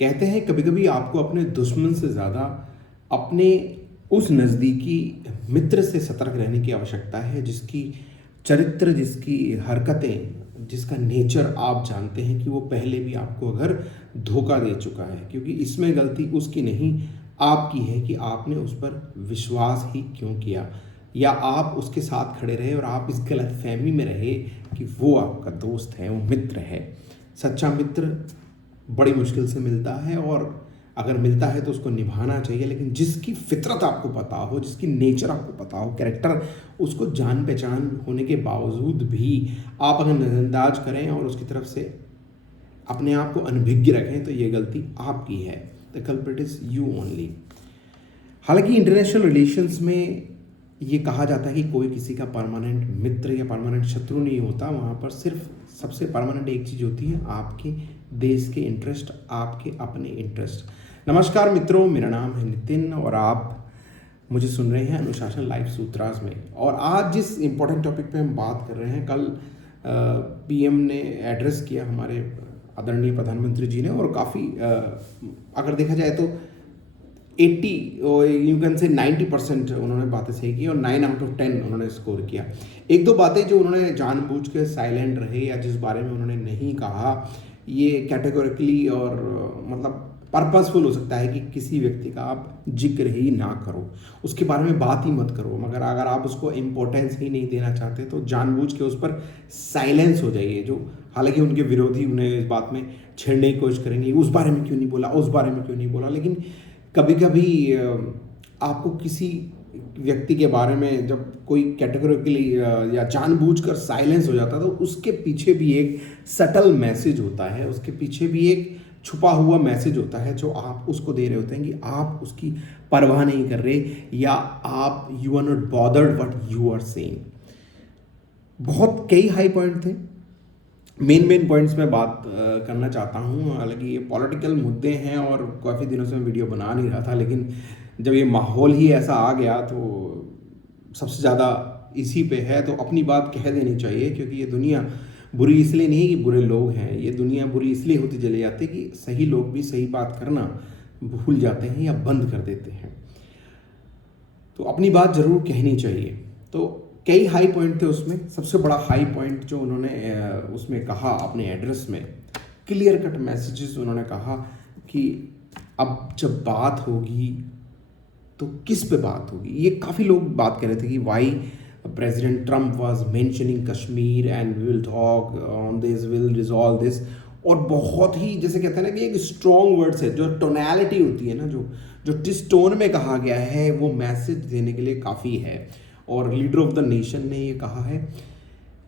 कहते हैं कभी कभी आपको अपने दुश्मन से ज़्यादा अपने उस नज़दीकी मित्र से सतर्क रहने की आवश्यकता है जिसकी चरित्र, जिसकी हरकतें, जिसका नेचर आप जानते हैं कि वो पहले भी आपको अगर धोखा दे चुका है, क्योंकि इसमें गलती उसकी नहीं आपकी है कि आपने उस पर विश्वास ही क्यों किया, या आप उसके साथ खड़े रहे और आप इस गलत फहमी में रहे कि वो आपका दोस्त है, वो मित्र है। सच्चा मित्र बड़ी मुश्किल से मिलता है, और अगर मिलता है तो उसको निभाना चाहिए, लेकिन जिसकी फितरत आपको पता हो, जिसकी नेचर आपको पता हो, कैरेक्टर उसको जान पहचान होने के बावजूद भी आप अगर नज़रअंदाज करें और उसकी तरफ से अपने आप को अनभिज्ञ रखें तो ये गलती आपकी है। The culprit is you only. हालांकि इंटरनेशनल रिलेशंस में ये कहा जाता है कि कोई किसी का परमानेंट मित्र या परमानेंट शत्रु नहीं होता। वहाँ पर सिर्फ सबसे परमानेंट एक चीज़ होती है, आपके देश के इंटरेस्ट, आपके अपने इंटरेस्ट। नमस्कार मित्रों, मेरा नाम है नितिन और आप मुझे सुन रहे हैं अनुशासन लाइव सूत्रास में। और आज जिस इम्पोर्टेंट टॉपिक पे हम बात कर रहे हैं, कल पीएम ने एड्रेस किया, हमारे आदरणीय प्रधानमंत्री जी ने, और काफ़ी अगर देखा जाए तो 80 यू कैन से 90% उन्होंने बातें सही की और 9 आउट ऑफ 10 उन्होंने स्कोर किया। एक दो बातें जो उन्होंने जानबूझ के साइलेंट रहे या जिस बारे में उन्होंने नहीं कहा, ये कैटेगोरिकली और मतलब पर्पसफुल हो सकता है कि किसी व्यक्ति का आप जिक्र ही ना करो, उसके बारे में बात ही मत करो। मगर अगर आप उसको इम्पोर्टेंस ही नहीं देना चाहते तो जानबूझ के उस पर साइलेंस हो जाइए। जो हालांकि उनके विरोधी उन्हें इस बात में छेड़ने की कोशिश करेंगे, उस बारे में क्यों नहीं बोला, उस बारे में क्यों नहीं बोला। लेकिन कभी कभी आपको किसी व्यक्ति के बारे में जब कोई कैटेगोरिकली या जानबूझकर साइलेंस हो जाता है तो उसके पीछे भी एक सटल मैसेज होता है, उसके पीछे भी एक छुपा हुआ मैसेज होता है जो आप उसको दे रहे होते हैं कि आप उसकी परवाह नहीं कर रहे, या आप you are not bothered what you are saying. बहुत कई हाई पॉइंट थे, मेन पॉइंट्स में बात करना चाहता हूँ। हालांकि ये पॉलिटिकल मुद्दे हैं और काफ़ी दिनों से मैं वीडियो बना नहीं रहा था, लेकिन जब ये माहौल ही ऐसा आ गया तो सबसे ज़्यादा इसी पे है, तो अपनी बात कह देनी चाहिए। क्योंकि ये दुनिया बुरी इसलिए नहीं कि बुरे लोग हैं, ये दुनिया बुरी इसलिए होती चली जाती है कि सही लोग भी सही बात करना भूल जाते हैं या बंद कर देते हैं। तो अपनी बात ज़रूर कहनी चाहिए। तो कई हाई पॉइंट थे उसमें। सबसे बड़ा हाई पॉइंट जो उन्होंने उसमें कहा अपने एड्रेस में, क्लियर कट मैसेजेस उन्होंने कहा कि अब जब बात होगी तो किस पे बात होगी। ये काफ़ी लोग बात कर रहे थे कि why President Trump was mentioning Kashmir and we will talk on this, will resolve this. और बहुत ही जैसे कहते हैं ना कि एक स्ट्रॉन्ग वर्ड्स है, जो टोनैलिटी होती है ना, जो जिस टोन में कहा गया है वो मैसेज देने के लिए काफ़ी है। और लीडर ऑफ द नेशन ने ये कहा है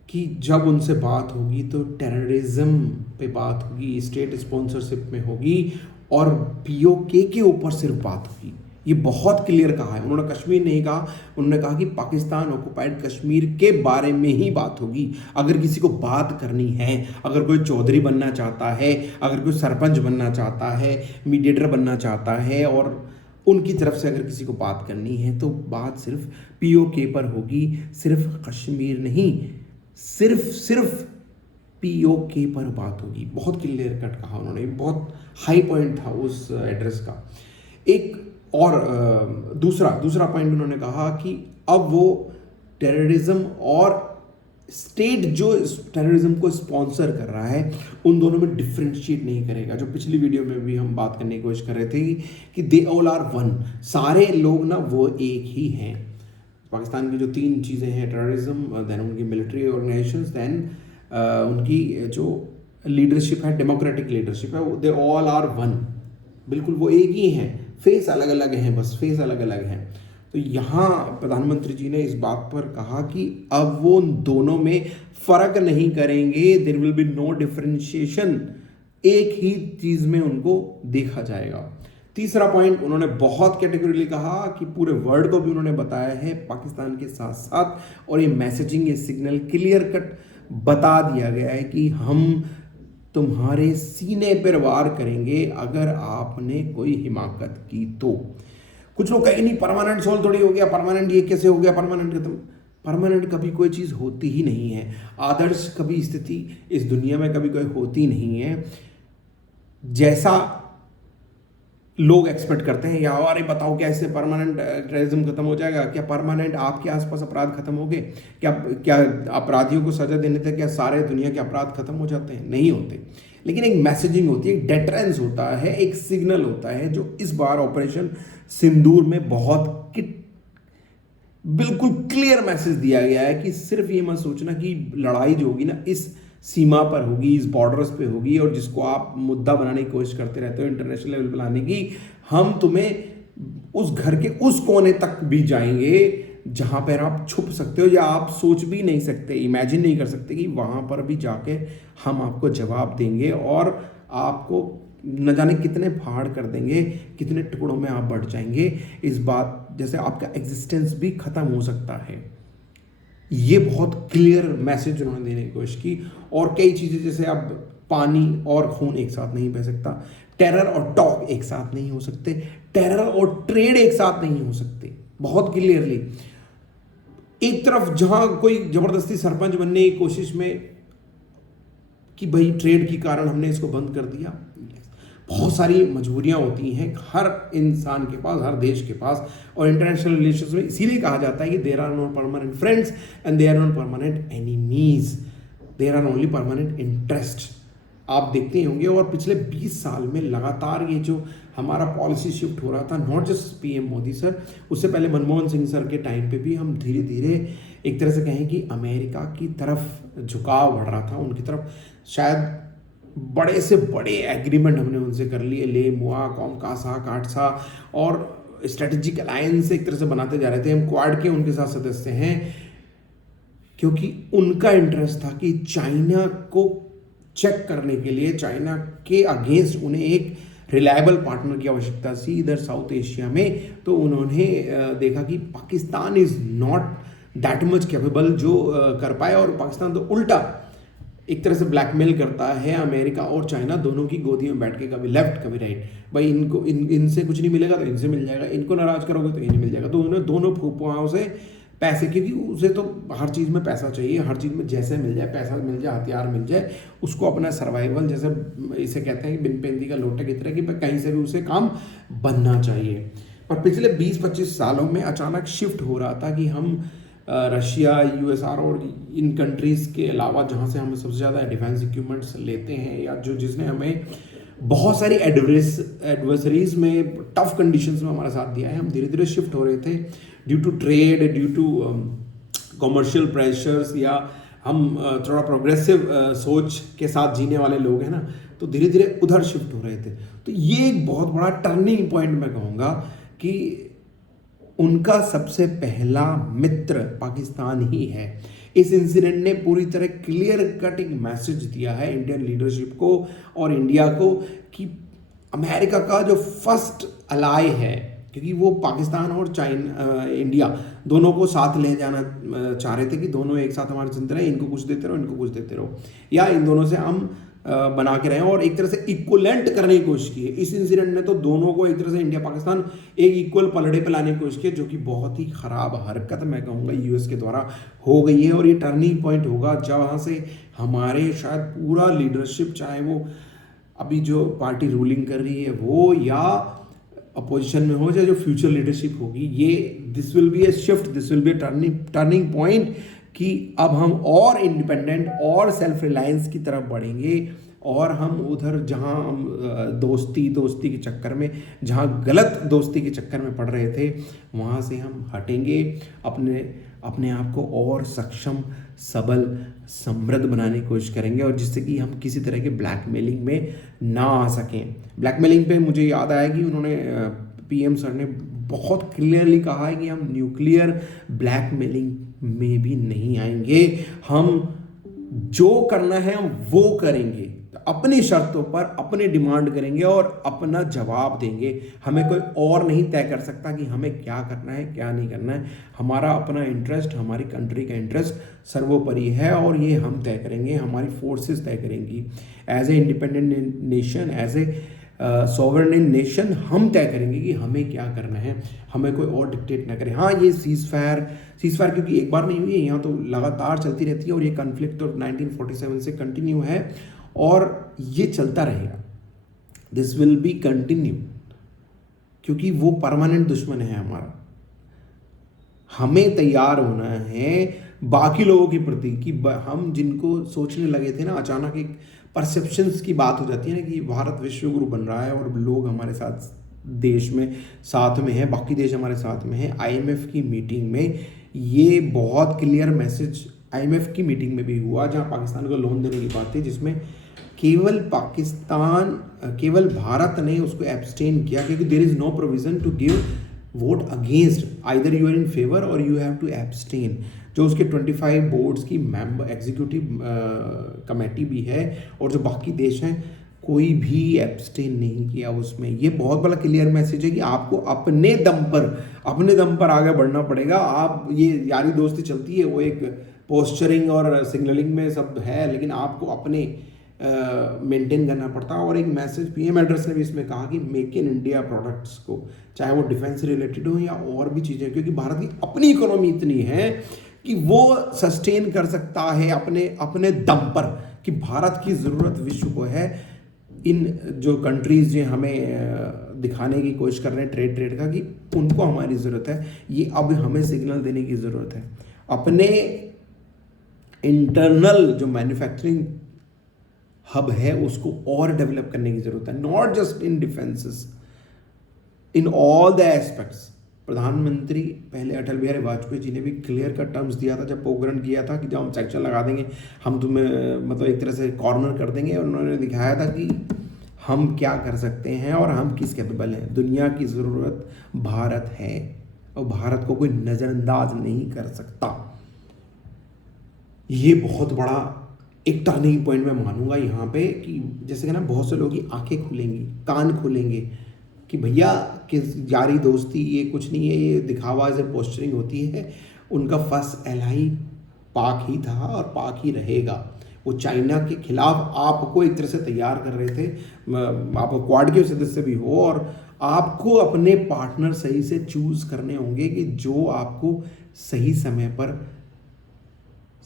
कि जब उनसे बात होगी तो टेररिज्म पे बात होगी, स्टेट स्पॉन्सरशिप में होगी, और पीओके के ऊपर सिर्फ बात होगी। ये बहुत क्लियर कहा है उन्होंने। कश्मीर नहीं कहा, उन्होंने कहा कि पाकिस्तान ऑक्युपाइड कश्मीर के बारे में ही बात होगी। अगर किसी को बात करनी है, अगर कोई चौधरी बनना चाहता है, अगर कोई सरपंच बनना चाहता है, मीडिएटर बनना चाहता है, और उनकी तरफ से अगर किसी को बात करनी है तो बात सिर्फ पीओके पर होगी। सिर्फ कश्मीर नहीं, सिर्फ पीओके पर बात होगी। बहुत क्लियर कट कहा उन्होंने, बहुत हाई पॉइंट था उस एड्रेस का। एक और दूसरा पॉइंट उन्होंने कहा कि अब वो टेररिज्म और स्टेट जो टेररिज्म को स्पॉन्सर कर रहा है उन दोनों में डिफ्रेंशिएट नहीं करेगा। जो पिछली वीडियो में भी हम बात करने की कोशिश कर रहे थे कि दे ऑल आर वन, सारे लोग ना वो एक ही हैं। पाकिस्तान की जो 3 चीज़ें हैं, टेररिज्म, देन उनकी मिलिट्री ऑर्गेनाइजेशंस, देन उनकी जो लीडरशिप है, डेमोक्रेटिक लीडरशिप है, दे ऑल आर वन। बिल्कुल वो एक ही हैं, फेस अलग अलग हैं, बस फेस अलग अलग हैं। तो यहाँ प्रधानमंत्री जी ने इस बात पर कहा कि अब वो दोनों में फर्क नहीं करेंगे, there will be no differentiation, एक ही चीज में उनको देखा जाएगा। तीसरा पॉइंट उन्होंने बहुत कैटेगोरिकली कहा कि पूरे वर्ल्ड को भी उन्होंने बताया है पाकिस्तान के साथ साथ, और ये मैसेजिंग, ये सिग्नल क्लियर कट बता दिया गया है कि हम तुम्हारे सीने पर वार करेंगे अगर आपने कोई हिमाकत की तो। कुछ लोग कहेंगे नहीं, परमानेंट सोल थोड़ी हो गया, परमानेंट ये कैसे हो गया, परमानेंट खत्म। परमानेंट कभी कोई चीज़ होती ही नहीं है। आदर्श कभी स्थिति इस दुनिया में कभी कोई होती नहीं है। जैसा लोग एक्सपेक्ट करते हैं, या अरे बताओ क्या इससे परमानेंट टेररिज्म खत्म हो जाएगा, क्या परमानेंट आपके आसपास अपराध खत्म हो गए, क्या क्या अपराधियों को सजा देने से क्या सारे दुनिया के अपराध खत्म हो जाते हैं? नहीं होते। लेकिन एक मैसेजिंग होती है, एक डेटरेंस होता है, एक सिग्नल होता है, जो इस बार ऑपरेशन सिंदूर में बहुत बिल्कुल क्लियर मैसेज दिया गया है कि सिर्फ ये मत सोचना कि लड़ाई जो होगी ना इस सीमा पर होगी, इस बॉर्डर्स पे होगी, और जिसको आप मुद्दा बनाने की कोशिश करते रहते हो इंटरनेशनल लेवल पर लाने की, हम तुम्हें उस घर के उस कोने तक भी जाएंगे जहां पर आप छुप सकते हो, या आप सोच भी नहीं सकते, इमेजिन नहीं कर सकते कि वहां पर भी जाके हम आपको जवाब देंगे और आपको न जाने कितने फाड़ कर देंगे, कितने टुकड़ों में आप बढ़ जाएंगे। इस बात जैसे आपका एग्जिस्टेंस भी खत्म हो सकता है। ये बहुत क्लियर मैसेज उन्होंने देने की कोशिश की। और कई चीज़ें, जैसे अब पानी और खून एक साथ नहीं बह सकता, टेरर और टॉक एक साथ नहीं हो सकते, टेरर और ट्रेड एक साथ नहीं हो सकते, बहुत क्लियरली। एक तरफ जहां कोई जबरदस्ती सरपंच बनने की कोशिश में कि भाई ट्रेड के कारण हमने इसको बंद कर दिया, बहुत सारी मजबूरियां होती हैं हर इंसान के पास, हर देश के पास। और इंटरनेशनल रिलेशंस में इसीलिए कहा जाता है कि there are no permanent friends and there are no permanent enemies, there are only permanent interest. आप देखते ही होंगे, और पिछले 20 साल में लगातार ये जो हमारा पॉलिसी शिफ्ट हो रहा था, not just PM Modi sir, उससे पहले मनमोहन सिंह सर के टाइम पे भी हम धीरे धीरे एक तरह से कहें कि अमेरिका की तरफ झुकाव बढ़ रहा था, उनकी तरफ। शायद बड़े से बड़े एग्रीमेंट हमने उनसे कर लिए, ले मुआ, कॉमकासा, काटसा, और स्ट्रेटेजिक अलायंस एक तरह से बनाते जा रहे थे। हम क्वाड के उनके साथ सदस्य हैं, क्योंकि उनका इंटरेस्ट था कि चाइना को चेक करने के लिए, चाइना के अगेंस्ट उन्हें एक रिलायबल पार्टनर की आवश्यकता थी इधर साउथ एशिया में। तो उन्होंने देखा कि Pakistan is not that much capable जो कर पाए, और पाकिस्तान तो उल्टा एक तरह से ब्लैकमेल करता है अमेरिका और चाइना दोनों की गोदी में बैठ के, कभी लेफ्ट कभी राइट। भाई इनको इनसे कुछ नहीं मिलेगा तो इनसे मिल जाएगा, इनको नाराज करोगे तो इन्हें मिल जाएगा। तो उन्होंने दोनों फूफाओं से पैसे, क्योंकि उसे तो हर चीज़ में पैसा चाहिए, हर चीज़ में जैसे मिल जाए, पैसा मिल जाए, हथियार मिल जाए, उसको अपना सर्वाइवल, जैसे इसे कहते हैं कि बिन पेंदी का लोटे की तरह, कि कहीं से भी उसे काम बनना चाहिए। पर पिछले 20-25 सालों में अचानक शिफ्ट हो रहा था कि हम रशिया, यूएसआर और इन कंट्रीज़ के अलावा जहाँ से हम सबसे ज़्यादा डिफेंस इक्विपमेंट्स लेते हैं, या जिसने हमें बहुत सारी एडवर्सरीज में टफ कंडीशंस में हमारा साथ दिया है, हम धीरे धीरे शिफ्ट हो रहे थे due to trade, due to commercial pressures, या हम थोड़ा प्रोग्रेसिव सोच के साथ जीने वाले लोग हैं ना, तो धीरे धीरे उधर शिफ्ट हो रहे थे। तो ये एक बहुत बड़ा टर्निंग पॉइंट मैं कहूँगा कि उनका सबसे पहला मित्र पाकिस्तान ही है। इस इंसिडेंट ने पूरी तरह क्लियर कट एक मैसेज दिया है इंडियन लीडरशिप को और इंडिया को कि अमेरिका का जो फर्स्ट अलाय है, क्योंकि वो पाकिस्तान और चाइना, इंडिया दोनों को साथ ले जाना चाह रहे थे कि दोनों एक साथ हमारे चलते रहे, इनको कुछ देते रहो, इनको कुछ देते रहो, या इन दोनों से हम बना के रहे, और एक तरह से इक्वलेंट करने की कोशिश की है। इस इंसिडेंट ने तो दोनों को एक तरह से, इंडिया पाकिस्तान, एक इक्वल पलड़े पे लाने की कोशिश की, जो कि बहुत ही खराब हरकत मैं कहूँगा यूएस के द्वारा हो गई है। और ये टर्निंग पॉइंट होगा जहाँ से हमारे शायद पूरा लीडरशिप, चाहे वो अभी जो पार्टी रूलिंग कर रही है वो, या अपोजिशन में हो, चाहे जो फ्यूचर लीडरशिप होगी, ये this will B A shift, this will B A turning point कि अब हम और इंडिपेंडेंट और सेल्फ रिलायंस की तरफ बढ़ेंगे, और हम उधर जहां हम दोस्ती के चक्कर में, जहां गलत दोस्ती के चक्कर में पड़ रहे थे, वहां से हम हटेंगे, अपने आप को और सक्षम, सबल, समृद्ध बनाने की कोशिश करेंगे, और जिससे कि हम किसी तरह के ब्लैकमेलिंग में ना आ सकें। ब्लैकमेलिंग पे मुझे याद आया कि उन्होंने, पीएम सर ने बहुत क्लियरली कहा है कि हम न्यूक्लियर ब्लैकमेलिंग में भी नहीं आएंगे, हम जो करना है वो करेंगे, अपनी शर्तों पर अपने डिमांड करेंगे और अपना जवाब देंगे। हमें कोई और नहीं तय कर सकता कि हमें क्या करना है, क्या नहीं करना है। हमारा अपना इंटरेस्ट, हमारी कंट्री का इंटरेस्ट सर्वोपरि है, और ये हम तय करेंगे, हमारी फोर्सेस तय करेंगी। As a independent nation, as a sovereign nation, हम तय करेंगे कि हमें क्या करना है, हमें कोई और डिक्टेट ना करे। हाँ, ये सीज फायर क्योंकि एक बार नहीं हुई है, यहाँ तो लगातार चलती रहती है, और ये कन्फ्लिक्ट तो 1947 से कंटिन्यू है, और ये चलता रहेगा। This will B continue. क्योंकि वो परमानेंट दुश्मन है हमारा। हमें तैयार होना है बाकी लोगों के प्रति कि हम जिनको सोचने लगे थे ना, अचानक एक परसेप्शंस की बात हो जाती है ना कि भारत विश्व गुरु बन रहा है और लोग हमारे साथ देश में साथ में है, बाकी देश हमारे साथ में है। आईएमएफ की मीटिंग में ये बहुत क्लियर मैसेज आईएमएफ की मीटिंग में भी हुआ, जहां पाकिस्तान को लोन देने की बात थी, जिसमें केवल भारत ने उसको एब्सटेन किया, क्योंकि there is no provision to give vote against, either you are in favour or you have to abstain. जो उसके 25 बोर्ड्स की मेंबर एग्जीक्यूटिव कमेटी भी है और जो बाकी देश हैं, कोई भी एब्सटेन नहीं किया उसमें। ये बहुत बड़ा क्लियर मैसेज है कि आपको अपने दम पर आगे बढ़ना पड़ेगा। आप ये यारी दोस्ती चलती है, वो एक पोस्चरिंग और सिग्नलिंग में सब है, लेकिन आपको अपने मेंटेन करना पड़ता है। और एक मैसेज पीएम एड्रेस ने भी इसमें कहा कि मेक इन इंडिया प्रोडक्ट्स को, चाहे वो डिफेंस से रिलेटेड हो या और भी चीज़ें, क्योंकि भारत की अपनी इकोनॉमी इतनी है कि वो सस्टेन कर सकता है अपने दम पर, कि भारत की ज़रूरत विश्व को है। इन जो कंट्रीज़ जो हमें दिखाने की कोशिश कर रहे हैं ट्रेड का कि उनको हमारी ज़रूरत है, ये अब हमें सिग्नल देने की ज़रूरत है। अपने इंटरनल जो मैन्युफैक्चरिंग हब है उसको और डेवलप करने की ज़रूरत है, not just in defences, in all the aspects. प्रधानमंत्री पहले अटल बिहारी वाजपेयी जी ने भी क्लियर कट टर्म्स दिया था जब पोखरण किया था कि जब हम सेक्शन लगा देंगे हम तुम्हें मतलब एक तरह से कॉर्नर कर देंगे, और उन्होंने दिखाया था कि हम क्या कर सकते हैं और हम किस कैपेबल हैं। दुनिया की ज़रूरत भारत है और भारत को कोई नज़रअंदाज नहीं कर सकता। ये बहुत बड़ा एक टर्निंग पॉइंट मैं मानूंगा यहाँ पे, कि जैसे कि ना बहुत से लोगों की आंखें खुलेंगी, कान खुलेंगे कि भैया कि यारी दोस्ती ये कुछ नहीं है, ये दिखावा से पोस्चरिंग होती है। उनका फर्स्ट एलाई पाक ही था और पाक ही रहेगा। वो चाइना के खिलाफ आपको एक तरह से तैयार कर रहे थे, आप क्वाड के सदस्य भी हो, और आपको अपने पार्टनर सही से चूज करने होंगे कि जो आपको सही समय पर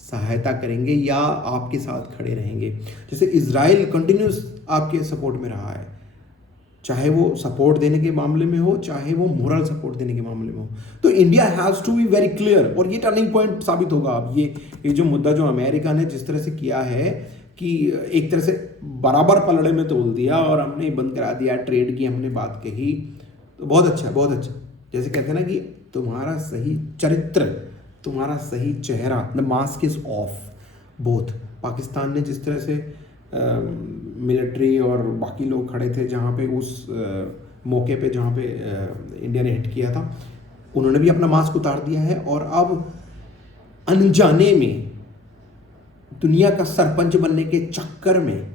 सहायता करेंगे या आपके साथ खड़े रहेंगे। जैसे इजराइल कंटिन्यूस आपके सपोर्ट में रहा है, चाहे वो सपोर्ट देने के मामले में हो, चाहे वो मोरल सपोर्ट देने के मामले में हो। तो India has to be very clear, और ये टर्निंग पॉइंट साबित होगा। अब ये जो मुद्दा जो अमेरिका ने जिस तरह से किया है कि एक तरह से बराबर पलड़े में तोल दिया और हमने बंद करा दिया ट्रेड की, हमने बात कही, तो बहुत अच्छा, बहुत अच्छा। जैसे कहते हैं ना कि तुम्हारा सही चरित्र, तुम्हारा सही चेहरा, the mask is of both. Pakistan ने जिस तरह से मिलिट्री और बाकी लोग खड़े थे जहाँ पे उस मौके पे जहाँ पे इंडिया ने हिट किया था, उन्होंने भी अपना मास्क उतार दिया है। और अब अनजाने में दुनिया का सरपंच बनने के चक्कर में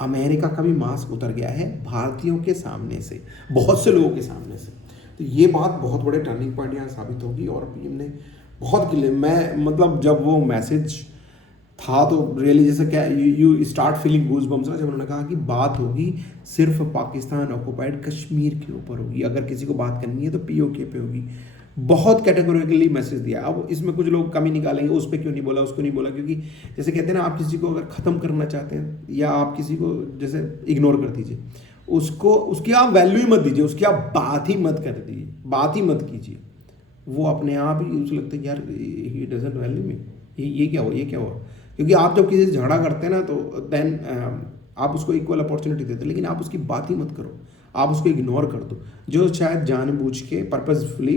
अमेरिका का भी मास्क उतर गया है भारतीयों के सामने से, बहुत से लोगों के सामने से। तो ये बात बहुत बड़े टर्निंग पॉइंट यहाँ साबित होगी। और पीएम ने बहुत क्लियर, मैं मतलब जब वो मैसेज था तो रियली जैसे क्या you start feeling goosebumps ना, जब उन्होंने कहा कि बात होगी सिर्फ पाकिस्तान ऑक्युपाइड कश्मीर के ऊपर होगी, अगर किसी को बात करनी है तो पीओके पे होगी। बहुत कैटेगोरिकली मैसेज दिया। अब इसमें कुछ लोग कमी निकालेंगे, उस पर क्यों नहीं बोला, उसको नहीं बोला, क्योंकि जैसे कहते हैं ना, आप किसी को अगर ख़त्म करना चाहते हैं या आप किसी को जैसे इग्नोर कर दीजिए, उसको उसकी आप वैल्यू ही मत दीजिए, उसकी आप बात ही मत कर दीजिए, बात ही मत कीजिए। वो अपने आप ही उसे लगता है यार ही डजंट वैल्यू मी, ये क्या हुआ, ये क्या हुआ। क्योंकि आप जब किसी से झगड़ा करते हैं ना तो देन आप उसको इक्वल अपॉर्चुनिटी देते हैं, लेकिन आप उसकी बात ही मत करो, आप उसको इग्नोर कर दो। जो शायद जानबूझ के पर्पसफुली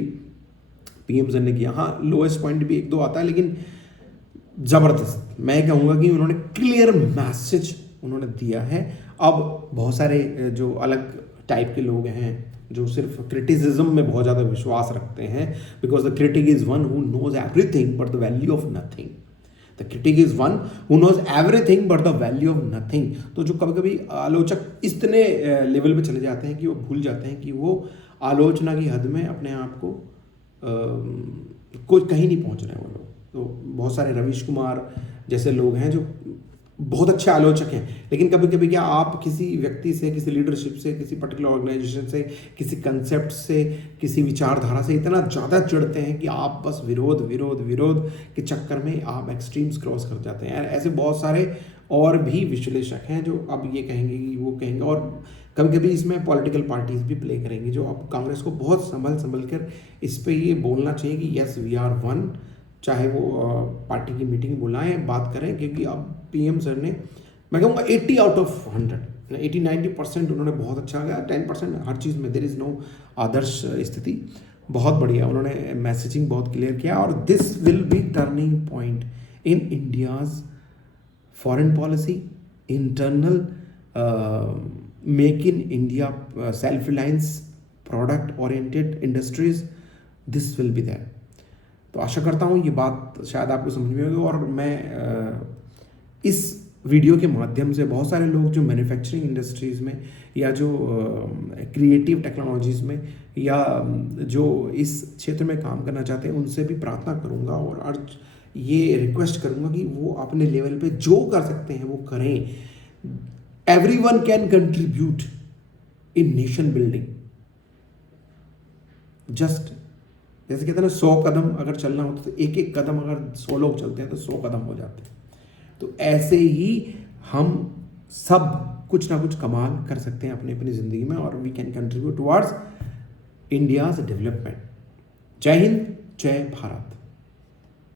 पीएम सर ने किया। हाँ, लोएस्ट पॉइंट भी एक दो आता है, लेकिन ज़बरदस्त मैं कहूँगा कि उन्होंने क्लियर मैसेज उन्होंने दिया है। अब बहुत सारे जो अलग टाइप के लोग हैं जो सिर्फ क्रिटिसिज्म में बहुत ज़्यादा विश्वास रखते हैं, because the critic is one who knows everything but the value of nothing. The critic is one who knows everything but the value of nothing. तो जो कभी कभी आलोचक इतने लेवल पे चले जाते हैं कि वो भूल जाते हैं कि वो आलोचना की हद में अपने आप को कोई कहीं नहीं पहुंच रहे हैं वो लोग। तो बहुत सारे रवीश कुमार जैसे लोग हैं जो बहुत अच्छे आलोचक हैं, लेकिन कभी कभी क्या आप किसी व्यक्ति से, किसी लीडरशिप से, किसी पर्टिकुलर ऑर्गेनाइजेशन से, किसी कंसेप्ट से, किसी विचारधारा से इतना ज़्यादा चिढ़ते हैं कि आप बस विरोध विरोध विरोध के चक्कर में आप एक्सट्रीम्स क्रॉस कर जाते हैं। ऐसे बहुत सारे और भी विश्लेषक हैं जो अब ये कहेंगे कि वो कहेंगे, और कभी कभी इसमें पॉलिटिकल पार्टीज भी प्ले करेंगी, जो अब कांग्रेस को बहुत संभल कर इस पे ये बोलना चाहिए कि यस वी आर वन। चाहे वो पार्टी की मीटिंग बुलाएं, बात करें, क्योंकि अब पीएम सर ने, मैं कहूँगा 80 आउट ऑफ 100, 80-90% उन्होंने बहुत अच्छा किया। 10% हर चीज़ में देर इज़ नो आदर्श स्थिति, बहुत बढ़िया उन्होंने मैसेजिंग बहुत क्लियर किया। और this will be turning point in India's foreign policy, internal make in India, self reliance, product oriented industries, this will be there. तो आशा करता हूँ ये बात शायद आपको समझ में होगी। और मैं इस वीडियो के माध्यम से बहुत सारे लोग जो मैन्युफैक्चरिंग इंडस्ट्रीज़ में या जो क्रिएटिव टेक्नोलॉजीज़ में या जो इस क्षेत्र में काम करना चाहते हैं उनसे भी प्रार्थना करूँगा और अर्ज ये रिक्वेस्ट करूँगा कि वो अपने लेवल पे जो कर सकते हैं वो करें। Everyone can contribute in nation building. Just जैसे कहते हैं ना, 100 कदम अगर चलना होता तो एक एक कदम अगर 100 लोग चलते हैं तो 100 कदम हो जाते हैं। तो ऐसे ही हम सब कुछ ना कुछ कमाल कर सकते हैं अपनी अपनी ज़िंदगी में, और we can contribute towards India's development. जय हिंद, जय भारत।